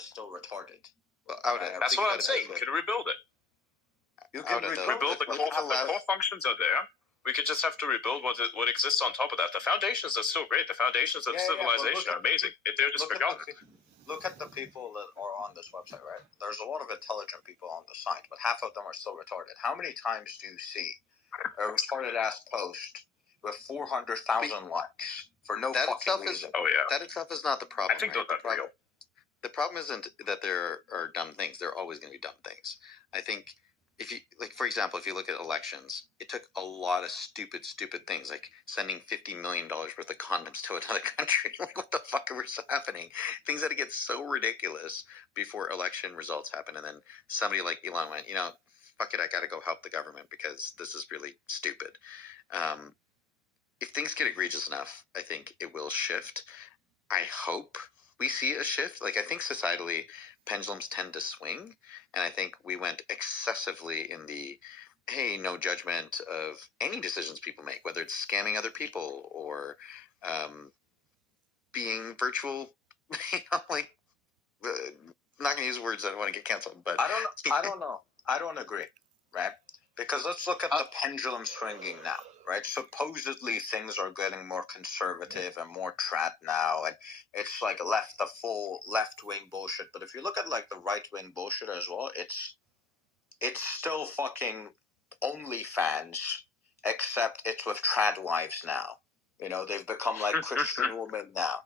is still retarded. Well, that's what I'm saying. You could rebuild it. You can rebuild the core functions are there. We could just have to rebuild what exists on top of that. The foundations are still great. The foundations of civilization are amazing. They're just forgotten. Look at the people that are on this website, right? There's a lot of intelligent people on the site, but half of them are still retarded. How many times do you see a retarded-ass post with 400,000 likes for no fucking reason? Oh, yeah. That itself is not the problem. I think those are real. The problem isn't that there are dumb things. There are always going to be dumb things. I think if you, like, for example, if you look at elections, it took a lot of stupid things, like sending $50 million worth of condoms to another country. Like, what the fuck was happening? Things had to get so ridiculous before election results happen. And then somebody like Elon went, fuck it, I got to go help the government because this is really stupid. If things get egregious enough, I think it will shift. I hope we see a shift. Like, I think societally pendulums tend to swing, and I think we went excessively in the, hey, no judgment of any decisions people make, whether it's scamming other people or being virtual, like, not going to use words that I want to get canceled, but... I don't know. I don't agree, right? Because let's look at the pendulum swinging now, right? Supposedly things are getting more conservative and more trad now, and it's like the full left-wing bullshit. But if you look at like the right-wing bullshit as well, it's still fucking OnlyFans, except it's with trad wives now. They've become like Christian women now,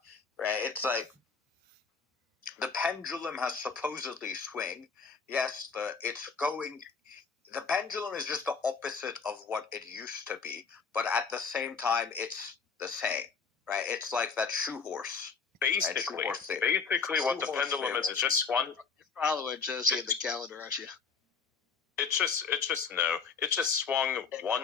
right? It's like the pendulum has supposedly swung. Yes, the pendulum is just the opposite of what it used to be, but at the same time, it's the same, right? It's like that shoe horse. Basically, what the pendulum is, it's just one. You're following Josie in the calendar, aren't you? It just swung one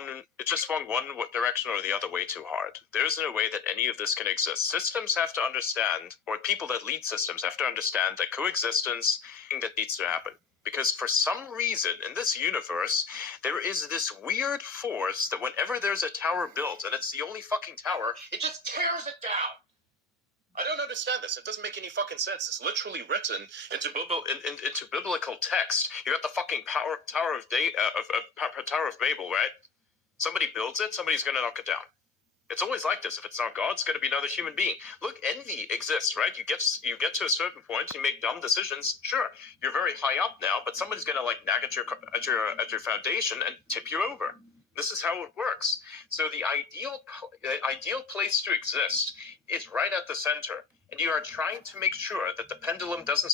direction or the other way too hard. There isn't a way that any of this can exist. Systems have to understand, or people that lead systems have to understand that coexistence is something that needs to happen. Because for some reason in this universe, there is this weird force that whenever there's a tower built, and it's the only fucking tower, it just tears it down. I don't understand this. It doesn't make any fucking sense. It's literally written into biblical text. You got the fucking Tower of Babel, right? Somebody builds it, somebody's going to knock it down. It's always like this. If it's not God, it's going to be another human being. Look, envy exists, right? You get to a certain point, you make dumb decisions. Sure, you're very high up now, but somebody's going to like nag at your foundation and tip you over. This is how it works. So the ideal place to exist is right at the center, and you are trying to make sure that the pendulum doesn't